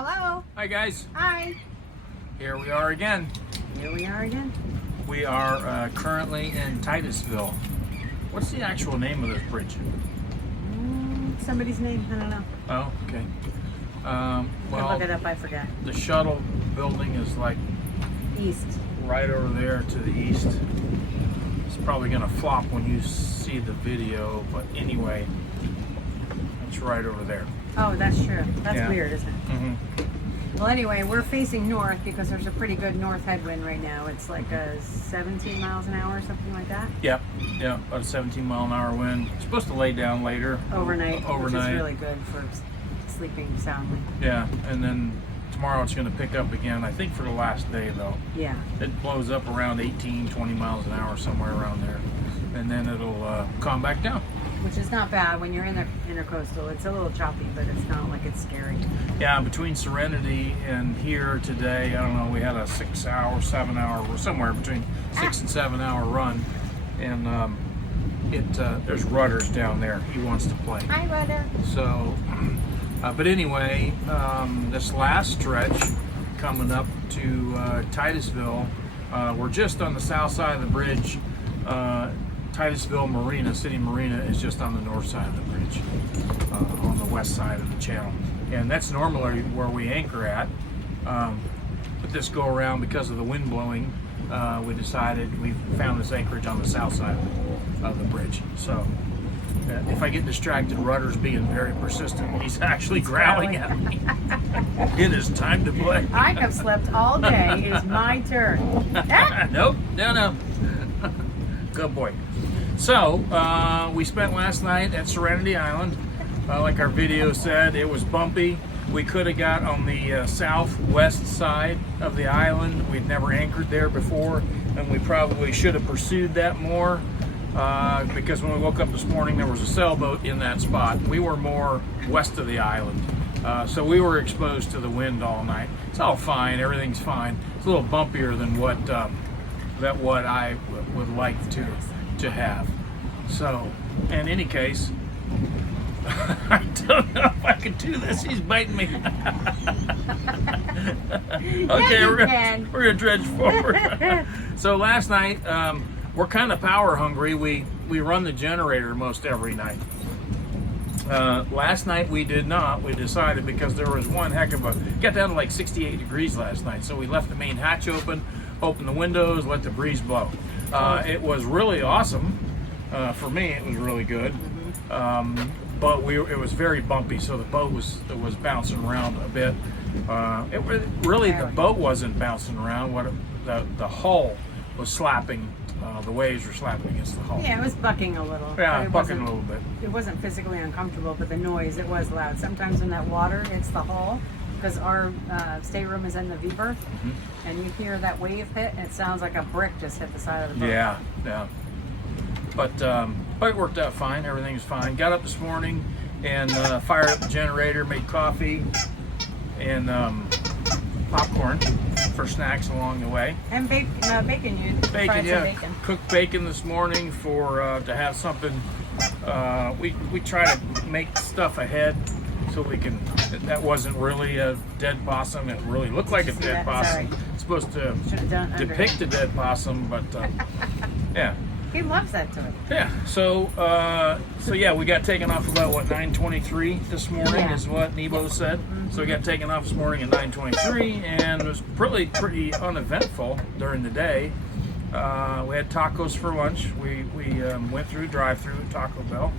Hello. Hi guys, Hi. here we are again. Here we are again. We are currently in Titusville. What's the actual name of this bridge? Somebody's name, I don't know. Oh, okay. Can Well, look it up, I forgot. the shuttle building is like East. right over there to the east. It's probably gonna flop when you see the video, but anyway, it's right over there. Oh, that's true. That's Yeah. weird, isn't it? Mm-hmm. Well, anyway, we're facing north because there's a pretty good north headwind right now. It's like 17 miles an hour or something like that. Yep, about a 17-mile-an-hour wind. It's supposed to lay down later. Overnight, which Overnight. is really good for sleeping soundly. Yeah, and then tomorrow it's going to pick up again, I think for the last day though. Yeah. It blows up around 18, 20 miles an hour, somewhere around there. And then it'll calm back down. Which is not bad when you're in the intercoastal. It's a little choppy, but it's not like it's scary. Yeah, between Serenity and here today, I don't know, we had a 6-hour, 7-hour, somewhere between 6 and 7-hour run. And there's Rudders down there. He wants to play. Hi, Rudder. So, but anyway, this last stretch coming up to Titusville, we're just on the south side of the bridge. Titusville Marina, City Marina, is just on the north side of the bridge, on the west side of the channel. And that's normally where we anchor at. But this go around, because of the wind blowing, we decided we found this anchorage on the south side of the bridge. So if I get distracted, Rudder's being very persistent. He's actually growling at me. It is time to play. I have slept all day. It is my turn. Nope, no. Good boy. So, we spent last night at Serenity Island. Like our video said, it was bumpy. We could have got on the southwest side of the island. We'd never anchored there before, and we probably should have pursued that more, because when we woke up this morning, there was a sailboat in that spot. We were more west of the island, so we were exposed to the wind all night. It's all fine. Everything's fine. It's a little bumpier than what I would like to have. So, in any case, I don't know if I can do this. He's biting me. Okay, we're gonna dredge forward. So last night, we're kind of power hungry. We run the generator most every night. Last night we did not. We decided, because there was one heck of got down to like 68 degrees last night. So we left the main hatch open the windows, let the breeze blow. It was really awesome. For me, it was really good. But it was very bumpy, so the boat was bouncing around a bit. The boat wasn't bouncing around. The hull was slapping. The waves were slapping against the hull. Yeah, it was bucking a little. Yeah, bucking a little bit. It wasn't physically uncomfortable, but the noise, it was loud. Sometimes when that water hits the hull, because our stateroom is in the V-berth, and you hear that wave hit, and it sounds like a brick just hit the side of the boat. Yeah. But it worked out fine. Everything was fine. Got up this morning and fired up the generator, made coffee and popcorn for snacks along the way. And bacon. You fried some bacon. Cooked bacon this morning for to have something. We try to make stuff ahead so we can. That wasn't really a dead possum. It really looked like a dead possum. Sorry. It's supposed to depict a dead possum, but yeah. He loves that to it. Yeah. So yeah, we got taken off about 9:23 this morning, is what Nebo said. So we got taken off this morning at 9:23, and it was pretty uneventful during the day. We had tacos for lunch. We went through drive-through at Taco Bell.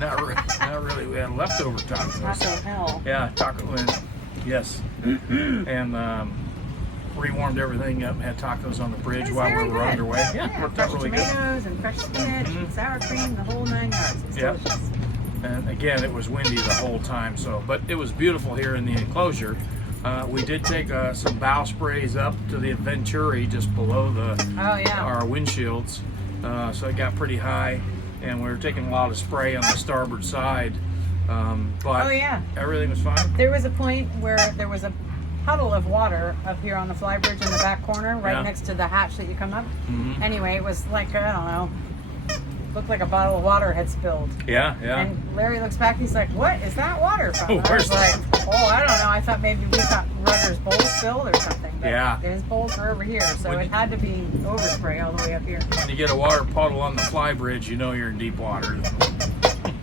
Not really. We had leftover tacos. Taco hell. Yeah, yes. And rewarmed everything up and had tacos on the bridge while we were underway. Yeah, worked out really good. Tomatoes and fresh spinach and sour cream, the whole 9 yards. It's delicious. And again, it was windy the whole time, but it was beautiful here in the enclosure. We did take some bow sprays up to the Venturi just below our windshields, so it got pretty high, and we were taking a lot of spray on the starboard side. But everything was fine. There was a point where there was a puddle of water up here on the flybridge in the back corner, right next to the hatch that you come up. Anyway, it was like, I don't know, looked like a bottle of water had spilled. Yeah. And Larry looks back, he's like, what is that water from? And I was like, Oh, I don't know. I thought maybe we thought Rudder's bowls filled or something. But Yeah. his bowls are over here, so it had to be overspray all the way up here. When you get a water puddle on the fly bridge, you know you're in deep water.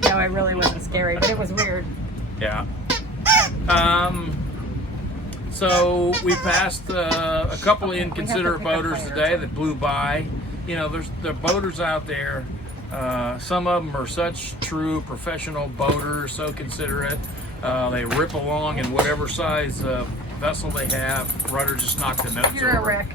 No, it really wasn't scary, but it was weird. Yeah. So we passed a couple of inconsiderate boaters today that blew by. You know, there's boaters out there. Some of them are such true professional boaters, so considerate. They rip along in whatever size vessel they have. Rudder just knocked the notes You're over. a wreck.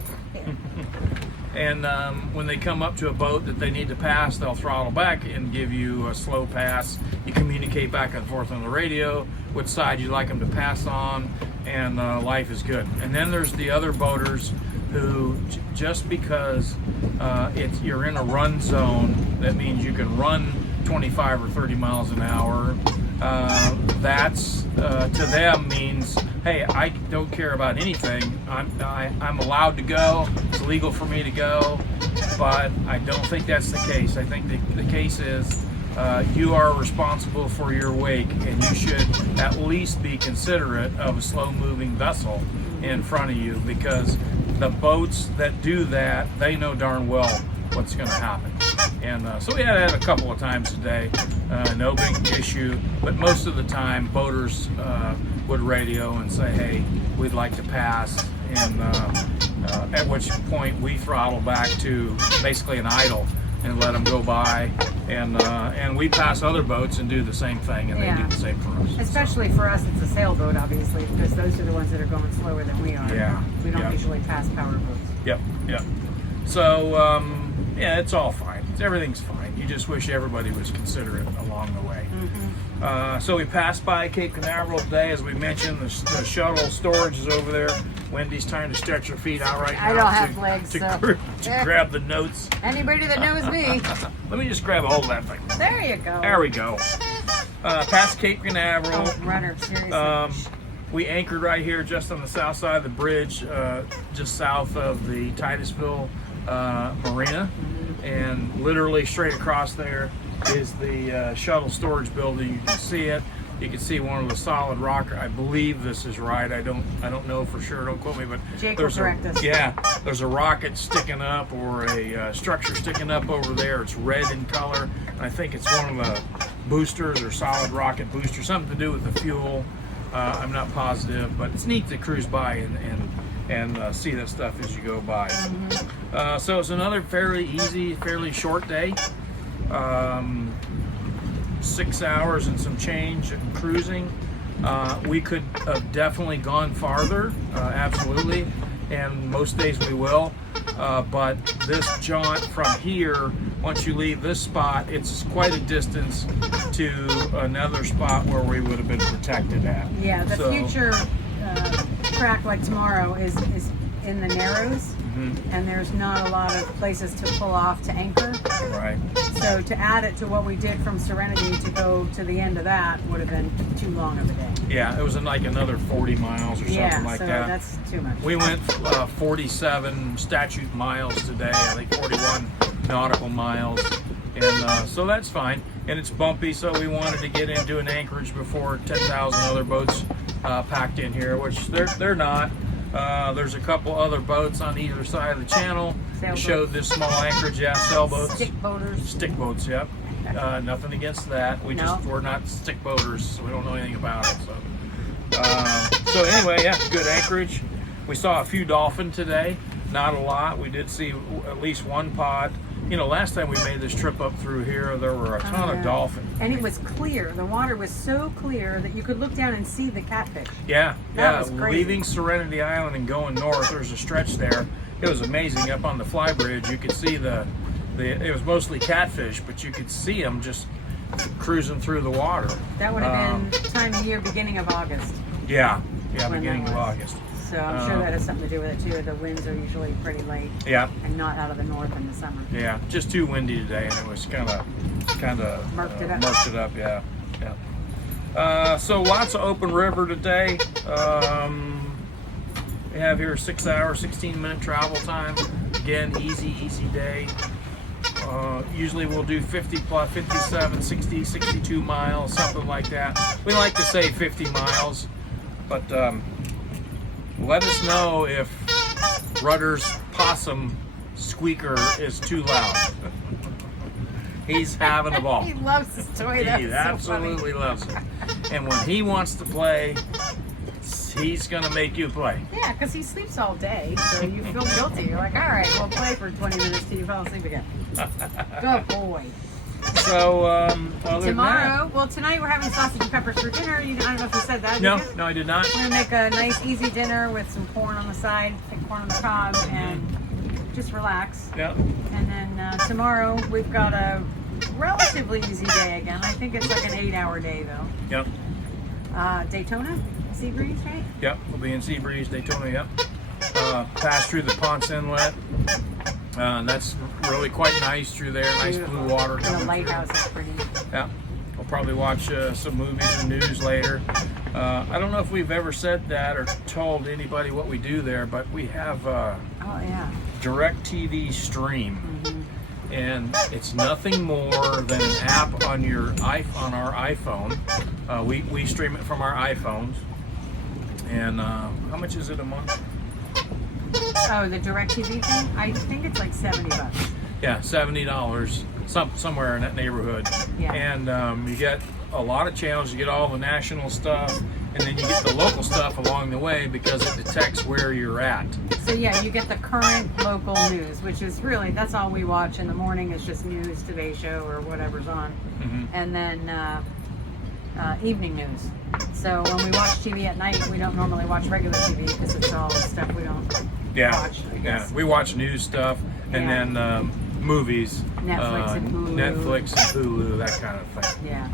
And when they come up to a boat that they need to pass, they'll throttle back and give you a slow pass. You communicate back and forth on the radio which side you'd like them to pass on, and life is good. And then there's the other boaters who, just because you're in a run zone, that means you can run 25 or 30 miles an hour. That's to them means, hey, I don't care about anything. I'm allowed to go. It's legal for me to go, but I don't think that's the case. I think the case is you are responsible for your wake, and you should at least be considerate of a slow-moving vessel in front of you, because the boats that do that, they know darn well what's going to happen. And so we had it a couple of times today, no big issue, but most of the time boaters would radio and say, hey, we'd like to pass, and at which point we throttle back to basically an idle and let them go by, and we pass other boats and do the same thing, and they do the same for us. Especially for us, it's a sailboat, obviously, because those are the ones that are going slower than we are. Yeah. We don't usually pass power boats. Yep. So, yeah, it's all fine. Everything's fine. You just wish everybody was considerate along the way. So we passed by Cape Canaveral today, as we mentioned. The shuttle storage is over there. Wendy's trying to stretch her feet out right now. I don't have legs, to so. grab the notes. Anybody that knows me. Let me just grab a hold of that thing. There you go. There we go. Past Cape Canaveral. Oh, Rudder, seriously. We anchored right here just on the south side of the bridge, just south of the Titusville Marina. And literally straight across there is the shuttle storage building. You can see it. You can see one of the solid rock. I believe this is right. I don't know for sure. Don't quote me, but Jake will correct us. Yeah, there's a rocket sticking up, or a structure sticking up over there. It's red in color. I think it's one of the boosters or solid rocket boosters, something to do with the fuel. I'm not positive, but it's neat to cruise by and see that stuff as you go by. So it's another fairly easy, fairly short day. 6 hours and some change and cruising. We could have definitely gone farther, absolutely, and most days we will. But this jaunt from here, once you leave this spot, it's quite a distance to another spot where we would have been protected at. Yeah, the future track like tomorrow is in the Narrows, and there's not a lot of places to pull off to anchor. Right. So to add it to what we did from Serenity to go to the end of that would have been too long of a day. Yeah, it was in like another 40 miles or something like so that. That's too much. We went 47 statute miles today, I think 41 nautical miles, and so that's fine. And it's bumpy, so we wanted to get into an anchorage before 10,000 other boats packed in here, which they're not. There's a couple other boats on either side of the channel. Sailboats. Showed this small anchorage, sailboats. Stick boaters. Stick boats, yep. Nothing against that. We're not stick boaters, so we don't know anything about it. So anyway, yeah, good anchorage. We saw a few dolphin today, not a lot. We did see at least one pod. You know, last time we made this trip up through here, there were a ton of dolphin. And it was clear. The water was so clear that you could look down and see the catfish. Yeah, That was crazy. Leaving Serenity Island and going north, there's a stretch there. It was amazing. Up on the fly bridge, you could see it was mostly catfish, but you could see them just cruising through the water. That would have been time of year, beginning of August. Yeah, when beginning that of was. August. So I'm sure that has something to do with it too. The winds are usually pretty late. Yeah. And not out of the north in the summer. Yeah, just too windy today, and it was kind of Murked it up. Murked it up, yeah. So lots of open river today. We have here 6 hour, 16-minute travel time. Again, easy day. Usually we'll do 50 plus, 57, 60, 62 miles, something like that. We like to say 50 miles. But let us know if Rudder's possum squeaker is too loud. He's having a ball. He loves his toy. That's He so absolutely funny. loves it. And when he wants to play, he's gonna make you play. Yeah, because he sleeps all day, so you feel guilty. You're like, all right, we'll play for 20 minutes till you fall asleep again. Good boy. So other Tomorrow, well, tonight we're having sausage and peppers for dinner. I don't know if you said that. than that, did you? no, I did not. We're gonna make a nice, easy dinner with some corn on the side, take corn on the cob, and just relax. Yeah. And then tomorrow we've got a relatively easy day again. I think it's like an 8-hour day though. Yep. Daytona, Seabreeze, right? Yep. We'll be in Seabreeze, Daytona. Yep. Pass through the Ponce Inlet. That's really quite nice through there. Nice Beautiful. blue water And coming the through. lighthouse is pretty. Yeah. We'll probably watch some movies and news later. I don't know if we've ever said that or told anybody what we do there, but we have Oh yeah. DirecTV Stream. Mm-hmm. And it's nothing more than an app on on our iPhone. We stream it from our iPhones. And how much is it a month? Oh, the DirecTV thing? I think it's like $70. Yeah, $70, somewhere in that neighborhood. Yeah. And you get a lot of channels. You get all the national stuff, and then you get the local stuff along the way because it detects where you're at. So yeah, you get the current local news, which is really, that's all we watch in the morning. It's just news, Today Show, or whatever's on. Mhm. And then evening news. So when we watch TV at night, we don't normally watch regular TV because it's all stuff we don't watch, I Yeah, guess. we watch news stuff, and Yeah. then movies, Netflix and Hulu. Netflix and Hulu, that kind of thing. Yeah.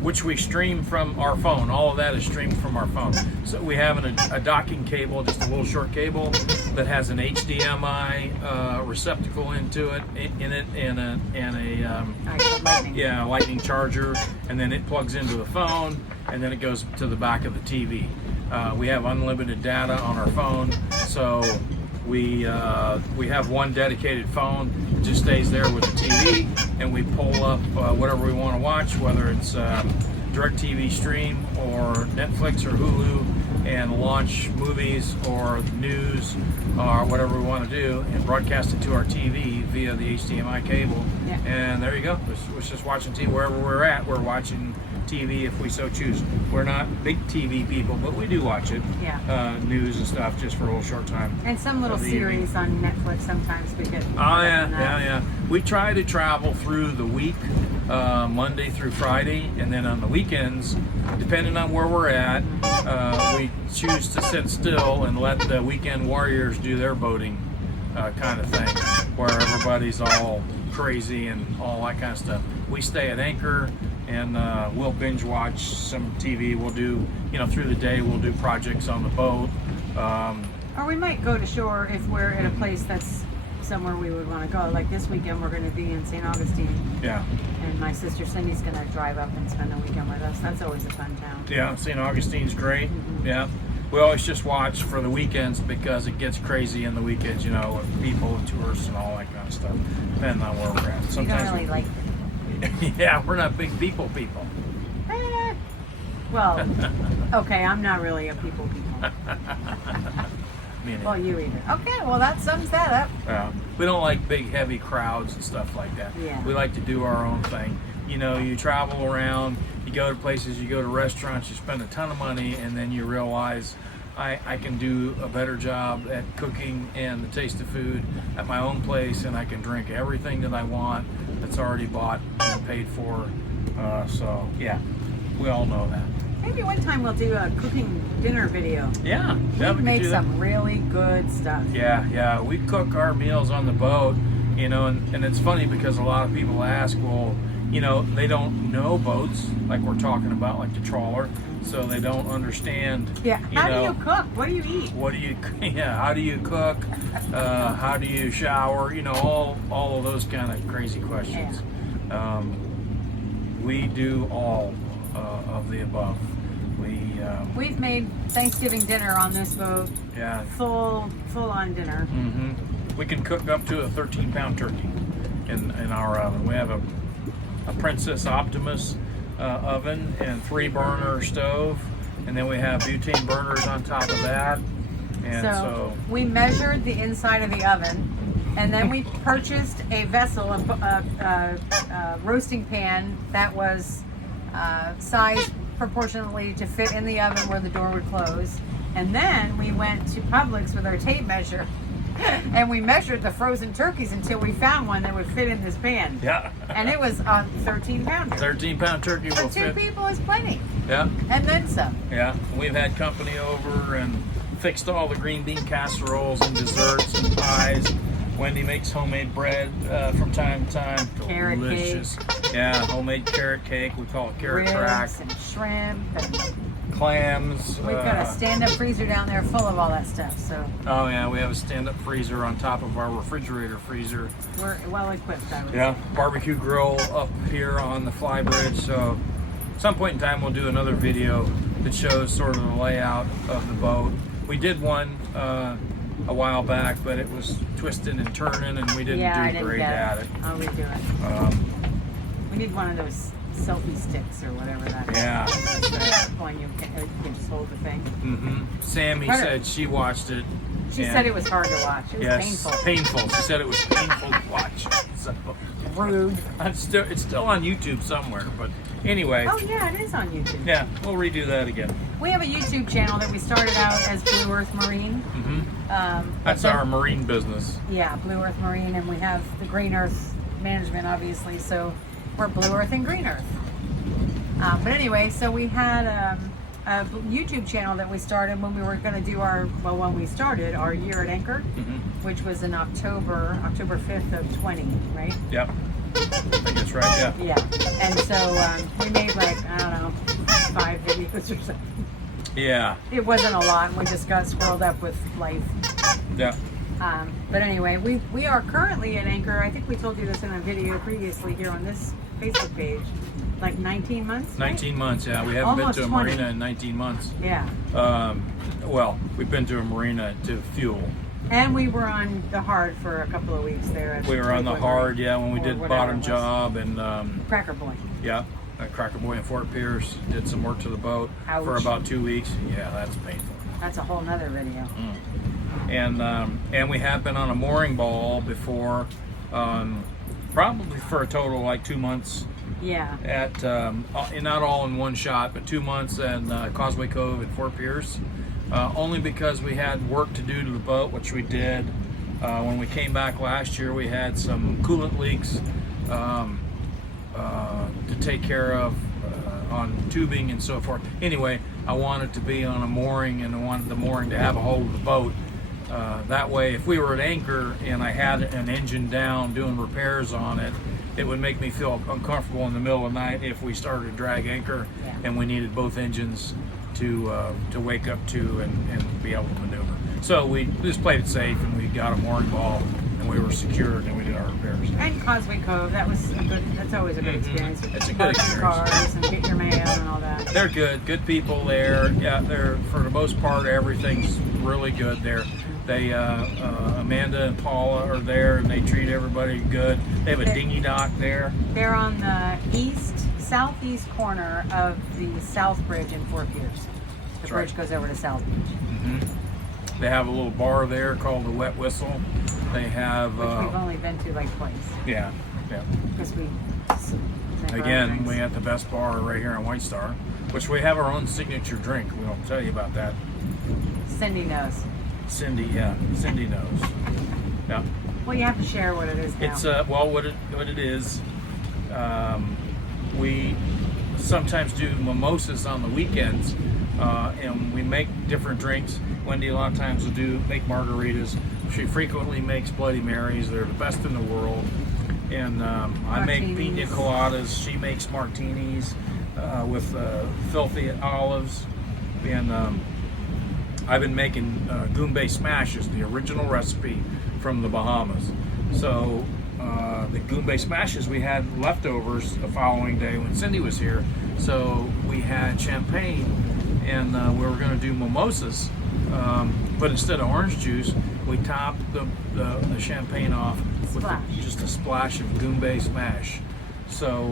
Which we stream from our phone. All of that is streamed from our phone. So we have a docking cable, just a little short cable that has an HDMI receptacle into it, and a Lightning. lightning charger, and then it plugs into the phone, and then it goes to the back of the TV. We have unlimited data on our phone, so we have one dedicated phone. It just stays there with the TV, and we pull up whatever we want to watch, whether it's DirecTV Stream or Netflix or Hulu, and launch movies or news or whatever we want to do, and broadcast it to our TV via the HDMI cable. Yeah. And there you go. We're just watching TV wherever we're at. We're watching TV if we so choose. We're not big TV people, but we do watch it. Yeah. News and stuff just for a little short time. And some little of the evening. series on Netflix sometimes we get. Oh yeah. We try to travel through the week, Monday through Friday, and then on the weekends, depending on where we're at, we choose to sit still and let the weekend warriors do their boating kind of thing, where everybody's all crazy and all that kind of stuff. We stay at anchor, and we'll binge watch some TV. We'll do, through the day, we'll do projects on the boat. Or we might go to shore if we're at a place that's somewhere we would want to go. Like this weekend, we're going to be in St. Augustine, Yeah. and my sister Cindy's going to drive up and spend the weekend with us. That's always a fun town. Yeah, St. Augustine's great. Mhm. Yeah. We always just watch for the weekends because it gets crazy in the weekends, with people and tourists and all that kind of stuff, depending on where we're at. You don't really like. Yeah, we're not big people. Eh, well, okay, I'm not really a people. Well, you either. Okay, well that sums that up. We don't like big, heavy crowds and stuff like that. Yeah. We like to do our own thing. You travel around, you go to places, you go to restaurants, you spend a ton of money, and then you realize I can do a better job at cooking and the taste of food at my own place, and I can drink everything that I want that's already bought and paid for. So, yeah, we all know that. Maybe one time we'll do a cooking dinner video. Yeah, We make some really good stuff. Yeah, we cook our meals on the boat, and it's funny because a lot of people ask, well, they don't know boats like we're talking about, like the trawler, so they don't understand. Yeah. How do you cook? What do you eat? How do you cook? How do you shower? All of those kind of crazy questions. We do all of the above. We've made Thanksgiving dinner on this boat. Yeah. Full on dinner. Mm-hmm. We can cook up to a 13-pound turkey in our oven. We have a Princess Optimus oven and 3-burner stove, and then we have butane burners on top of that. And so we measured the inside of the oven, and then we purchased a vessel, a roasting pan that was sized proportionately to fit in the oven where the door would close. And then we went to Publix with our tape measure, and we measured the frozen turkeys until we found one that would fit in this pan. Yeah. And it was a 13-pounder. 13-pound turkey For will two fit. people is plenty. Yeah. And then some. Yeah. We've had company over and fixed all the green bean casseroles and desserts and pies. Wendy makes homemade bread from time to time. Carrot Delicious. Yeah, homemade carrot cake. We call it carrot crack. Ribs and shrimp and Clams. we've got a stand-up freezer down there full of all that stuff, so Oh yeah, we have a stand-up freezer on top of our refrigerator freezer. we're well equipped, I would Yeah, say. barbecue grill up here on the fly bridge. So at some point in time we'll do another video that shows sort of the layout of the boat. We did one a while back, but it was twisting and turning and we didn't I do didn't great get at it. it. I'll redo it. We need one of those selfie sticks or whatever that is. Yeah. When you can just hold the thing. Sammy What a- said she watched it. She and- said it was hard to watch. It was Yes, painful. painful. She said it was painful to watch. So Rude. it's still on YouTube somewhere, but anyway. Oh yeah, it is on YouTube. Yeah, we'll redo that again. We have a YouTube channel that we started out as Blue Earth Marine. That's but our marine business. Yeah, Blue Earth Marine, and we have the Green Earth Management, obviously. So we're Blue Earth and Green Earth. But anyway, so we had a YouTube channel that we started when we were going to do when we started our year at Anchor, which was in October 5th of 20, right? Yep. I think that's right, yeah. Yeah. And so we made like, I don't know, 5 videos or something. Yeah. It wasn't a lot, and we just got swirled up with life. Yeah. But anyway, we are currently at Anchor. I think we told you this in a video previously here on this Facebook page. Like 19 months? Right? 19 months, yeah. We haven't Almost been to a 20. marina in 19 months. Yeah. Well, we've been to a marina to fuel. And we were on the hard for a couple of weeks there. At We were on the Titusville, hard, yeah, when we or did whatever it bottom was. job and Cracker Boy. yeah, at Cracker Boy in Fort Pierce. Did some work to the boat for Ouch. about 2 weeks. Yeah, that's painful. That's a whole nother video. And we have been on a mooring ball before, probably for a total of like 2 months. Yeah. At not all in one shot, but 2 months at Causeway Cove at Fort Pierce. Only because we had work to do to the boat, which we did. When we came back last year, we had some coolant leaks to take care of on tubing and so forth. Anyway, I wanted to be on a mooring, and I wanted the mooring to have a hold of the boat. That way, if we were at anchor and I had an engine down doing repairs on it, it would make me feel uncomfortable in the middle of the night if we started to drag anchor and we needed both engines to wake up to and be able to maneuver. So we just played it safe, and we got a mooring ball, and we were secured, and we did our repairs. And Causeway Cove, that's always a good experience. It's a good Park your experience. cars and get your mail and all that. They're good people there. Yeah, they're, for the most part, everything's really good there. They Amanda and Paula are there, and they treat everybody good. They have a dinghy dock there. They're on the southeast corner of the South Bridge in Fort Pierce. The bridge goes over to South Beach. They have a little bar there called the Wet Whistle. They have Which we've only been to like twice. yeah. Because we make our own Again, drinks. we have the best bar right here in White Star, which we have our own signature drink. We don't tell you about that. Cindy knows. Cindy knows. Yeah. Well, you have to share what it is now. It's well, what it is. We sometimes do mimosas on the weekends, and we make different drinks. Wendy a lot of times will make margaritas. She frequently makes Bloody Marys. They're the best in the world. And I make pina coladas. She makes martinis with filthy olives. And I've been making Goombay Smashes, the original recipe from the Bahamas. So the Goombay Smashes, we had leftovers the following day when Cindy was here. So we had champagne, and we were going to do mimosas. But instead of orange juice, we topped the champagne off with just a splash of Goombay Smash. So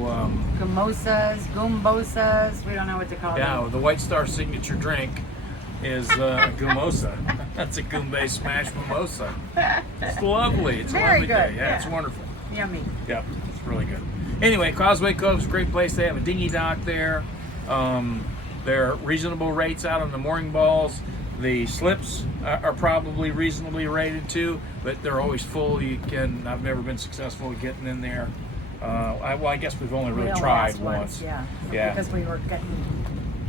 gumbosas. We don't know what to call yeah, them. the White Star signature drink is gumosa. That's a Goombay smash mimosa. It's lovely. It's a Very lovely good, day. yeah. It's wonderful. Yummy. Yep, it's really good. Anyway, Causeway Cove's a great place. They have a dinghy dock there. They're reasonable rates out on the mooring balls. The slips are probably reasonably rated too, but they're always full. I've never been successful at getting in there. I guess we've only really We tried lost once. Yeah. Yeah. Because we were getting.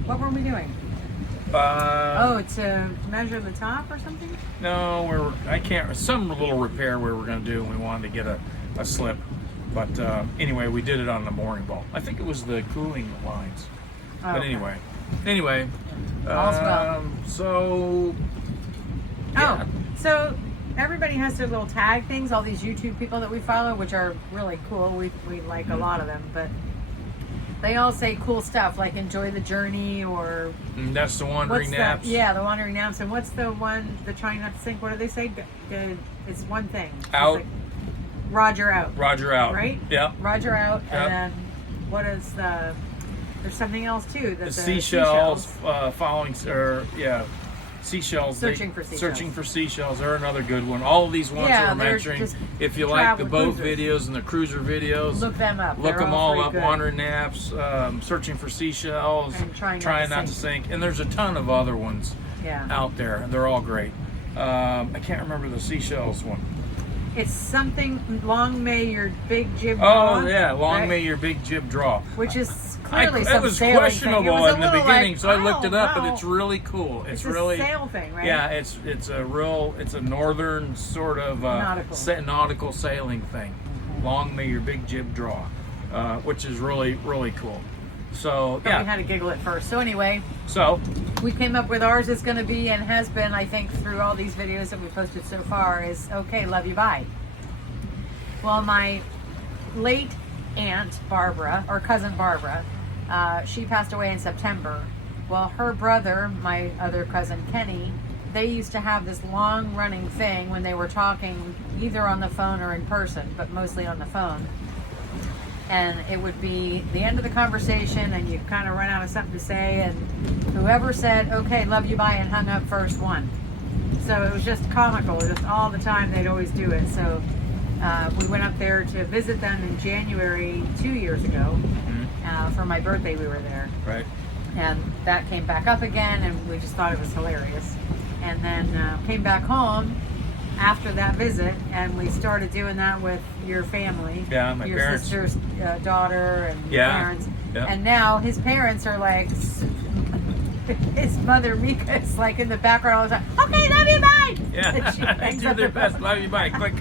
What were we doing? To measure the top or something? No, some little repair we were going to do, and we wanted to get a slip. But anyway, we did it on the mooring ball. I think it was the cooling lines. Oh, But okay. anyway. All's well. So. Yeah. So everybody has their little tag things. All these YouTube people that we follow, which are really cool. We like a lot of them, but they all say cool stuff like "enjoy the journey" or And that's the wandering naps. The wandering naps. And what's the one? The trying not to sink. What do they say? It's one thing. It's Out. like, Roger out. Roger out. Right? Yeah. Roger out. Yep. And then what is the? There's something else too. The seashells following, seashells. Searching for seashells. Searching for seashells are another good one. All of these ones Yeah, that we're they're mentioning. just If you like the travel boat cruisers. videos and the cruiser videos, Look them up. look They're them all pretty up. good. Wandering naps, searching for seashells, And trying not to sink. And there's a ton of other ones Yeah. out there. They're all great. I can't remember the seashells one. It's something. Long may your big jib. Oh draw, yeah, long right? may your big jib draw. Which is clearly It some was sailing questionable thing. It was a in the little beginning, like, so I looked it up, wow. but it's really cool. It's really a sail thing, right? Yeah, it's a northern sort of nautical sailing thing. Long may your big jib draw, which is really really cool. So But we had to giggle at first. So anyway, so we came up with ours is going to be and has been, I think, through all these videos that we posted so far is okay. Love you, bye. Well, my late aunt Barbara, or cousin Barbara, she passed away in September. Well, her brother, my other cousin Kenny, they used to have this long running thing when they were talking either on the phone or in person, but mostly on the phone. And it would be the end of the conversation and you'd kind of run out of something to say, and whoever said, okay, love you, bye, and hung up first won. So it was just comical, just all the time they'd always do it. So we went up there to visit them in January 2 years ago. For my birthday we were there. right. And that came back up again, and we just thought it was hilarious. And then came back home after that visit, and we started doing that with your family. Yeah, my your parents. sister's daughter and Yeah, parents. yeah. And now his parents are like, his mother Mika is like in the background all the time. Okay, love you, bye. And she Yeah, hangs do up their the best. phone. Love you, bye. Quick.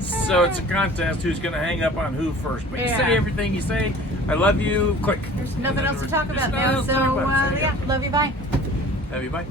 So it's a contest who's going to hang up on who first. But you Yeah. say everything you say. I love you. Quick. There's nothing And then else to talk there's about nothing now. else to So talk about. So, yeah, love you, bye. Love you, bye.